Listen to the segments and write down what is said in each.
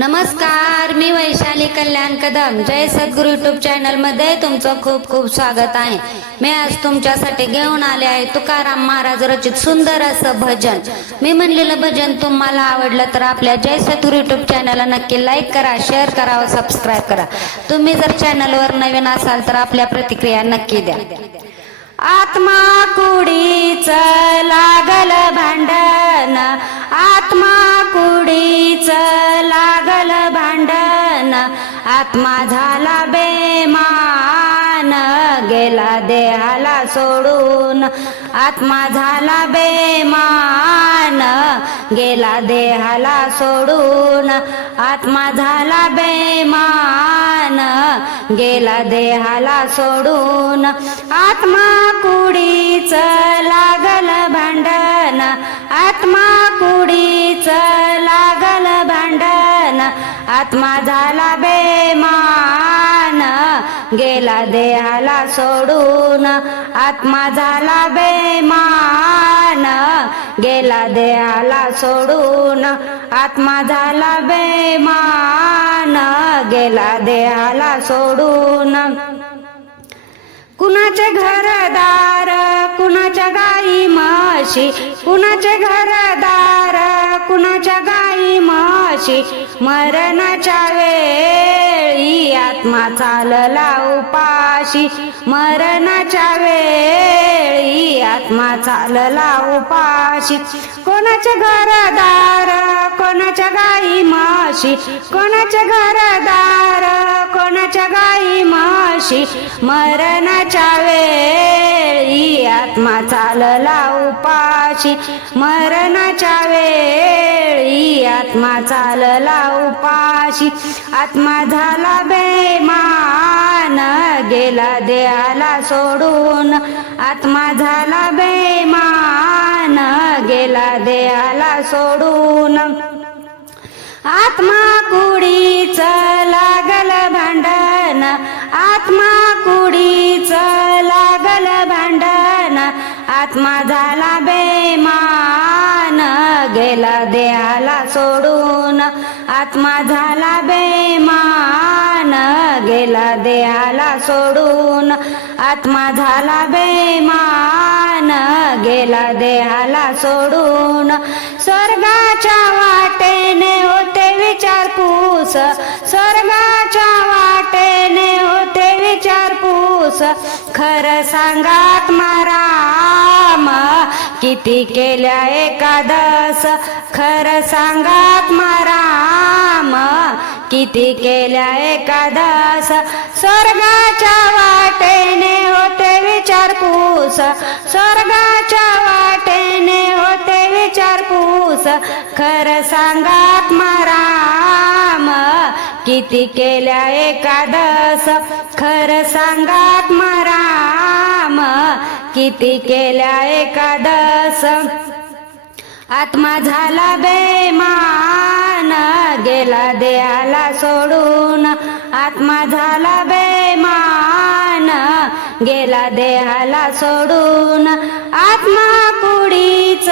नमस्कार, मी वैशाली कल्याण कदम. जय सद्गुरु YouTube channel मध्ये तुमचं खूप खूप स्वागत आहे. मी आज तुमच्यासाठी घेऊन आले आहे तुकाराम महाराज रचित सुंदर असं भजन. मी म्हणलेलं भजन तुम्हाला आवडलं तर आपल्या जय सद्गुरु यूट्यूब चॅनलला नक्की लाईक करा, शेअर करा व सबस्क्राईब करा. तुम्ही जर चॅनलवर नवीन असाल तर आपल्या प्रतिक्रिया नक्की द्या. आत्मा कुडीच लागल भांडण, आत्मा कुडीच लागल भांडण, आत्मा झाला बेमान गेला देहाला सोडून, आत्मा झाला बेमान गेला देहाला सोडून, आत्मा झाला बेमान गेला देहाला सोडून. आत्मा कुडीच लागल भांडण, आत्मा कुडीच लागल भांडण, आत्मा झाला बेमान गेला देहाला सोडून, आत्मा झाला बेमान गेला देहाला सोडून, आत्मा झाला बेमान गेला देहाला सोडून. कुणाचे घरदार कुणाच्या गाई म्हशी, कुणाचे घरदार कुणाच्या गाई म्हशी, मरणाच्या वेळी आत्मा चालला उपाशी, मरणाच्या वेळी आत्मा चालला उपाशी. कोणाचे घरदार कोणाच्या गाई म्हशी, कोणाचे घरदार कोणाच्या गाई म्हशी, मरणाच्या वेळी आत्मा चालला उपाशी, मरणाच्या वेळी आत्मा चालला उपाशी. आत्मा झाला बेमान गेला देहाला सोडून, आत्मा झाला बेमान गेला देहाला सोडून. आत्मा कुडीच लागल भांडण, आत्मा कुडीच लागल भांडण, आत्मा झाला बेमान गेला देहाला सोडून, आत्मा झाला बेमान गेला देहाला सोडून, आत्मा झाला बेमान गेला देहाला सोडून. स्वर्गाच्या वाटेने होते विचारपूस, स्वर्गाच्या वाटेने होते विचारपूस, खरं सांगात माराम किती केल्या एकादस, खरं सांगात माराम किती केल्या एकादस. स्वर्गाच्या वाटेने होते विचारपूस, स्वर्गाच्या वाटेने होते विचारपूस, खरं सांगात माराम किती केल्या एकादस, खरं सांगात माराम किती केल्या एकादस. आत्मा झाला बेमान गेला देहाला सोडून, आत्मा झाला बेमान गेला देहाला सोडून. आत्मा कुडीच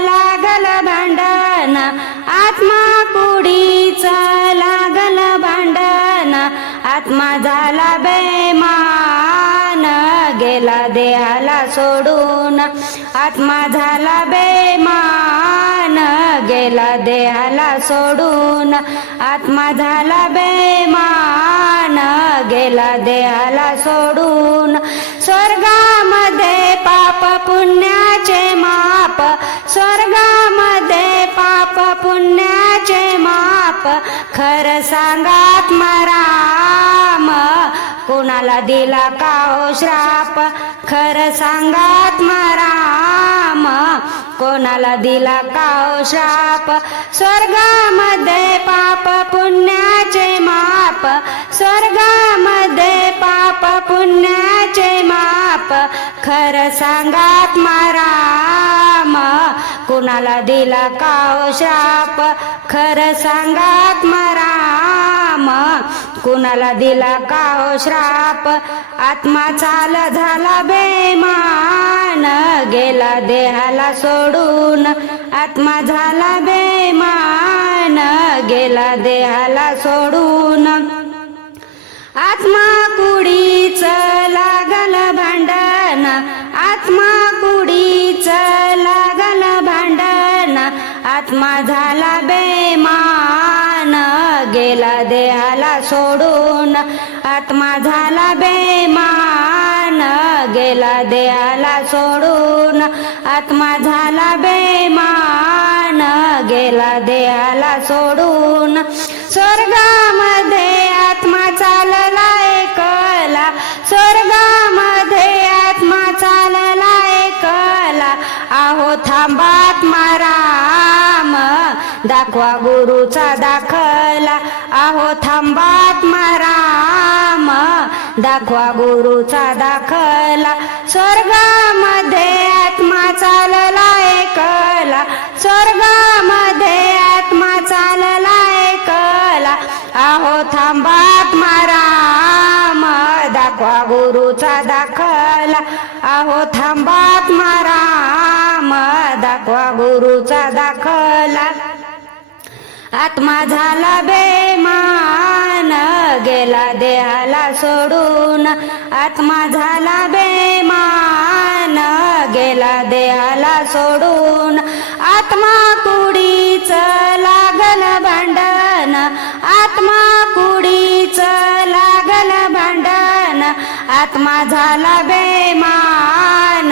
लागल भांडण, आत्मा कुडीच लागल भांडण, आत्मा झाला बेमान गेला देहाला सोडून, आत्मा झाला बेमान गेला देहाला सोडून, आत्मा झाला बेमान गेला देहाला सोडून. स्वर्गामध्ये पाप पुण्याचे माप, स्वर्गामध्ये पाप पुण्याचे माप, खरं सांगात माराम कोणाला दिला का हो श्राप, खरं सांगात माराम कोणाला दिला का हो श्राप. स्वर्गामध्ये पाप पुण्याचे माप, स्वर्गामध्ये पाप पुण्याचे माप, खरं सांगात माराम कोणाला दिला का हो श्राप, खरं सांगात माराम कुणाला दिला का हो श्राप. आत्मा चाल झाला बेमान गेला देहाला सोडून, आत्मा झाला बेमान बेमान गेला देहाला सोडून आत्मा कुडीच लागल भांडण आत्मा कुडीच लागल भांडण आत्मा झाला बेमान गेला देहाला सोडून आत्मा झाला बेमान गेला देहाला सोडून आत्मा झाला बेमान गेला देहाला सोडून स्वर्गामध्ये आत्मा चालला एकला स्वर्गामध्ये आत्मा चालला एकला आहो थांबात्मा राम दाखवा गुरुचा दाखला आहो थांबात्मा राम दाखवा गुरुचा दाखला स्वर्गामध्ये आत्मा चालला एकला स्वर्गामध्ये आत्मा चालला एकला आहो थांबात्मा राम दाखवा गुरुचा दाखला आहो थांबात्मा राम दाखवा गुरुचा दाखला आत्मा झाला बेमान गेला देहाला सोडून आत्मा झाला बेमान गेला देहाला सोडून आत्मा कुडीच लागल भांडण आत्मा कुडीच लागल भांडण आत्मा झाला बेमान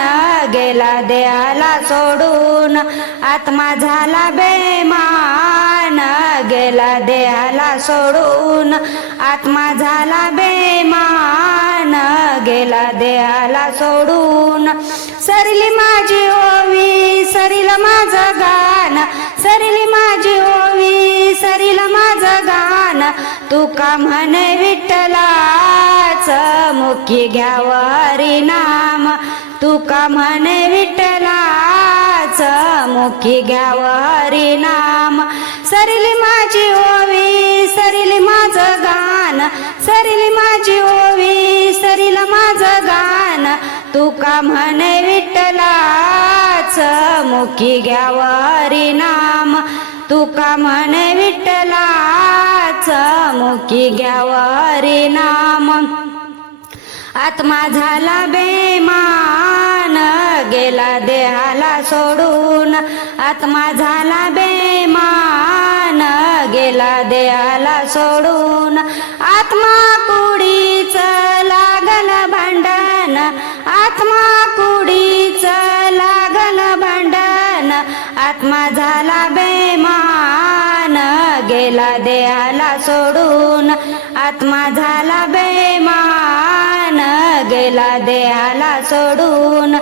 गेला देहाला सोडून आत्मा झाला बेमान गेला देहाला सोडून आत्मा झाला बेमान गेला देहाला सोडून सरली माझी ओवी सरील माझं गाण सरली माझी ओवी सरील माझं गाण तुका म्हणे विठ्ठलाच मुखी घ्याव हरिनाम तुका म्हणे विठ्ठलाच मुखी घ्याव हरिनाम सरीली माझी ओवी सरीली माझं गाण सरीली माझी ओवी सरील माझं गाण तुका म्हणे विठ्ठलाच मुखी घ्याव हरिनाम तुका म्हणे विठ्ठलाच मुखी घ्याव हरिनाम आत्मा झाला बेमान गेला देहाला सोडून आत्मा झाला बेमान गेला देहाला सोडून आत्मा कुडीच लागल भांडण आत्मा कुडीच लागल भांडण आत्मा झाला बेमान गेला देहाला सोडून आत्मा झाला बेमान गेला देहाला सोडून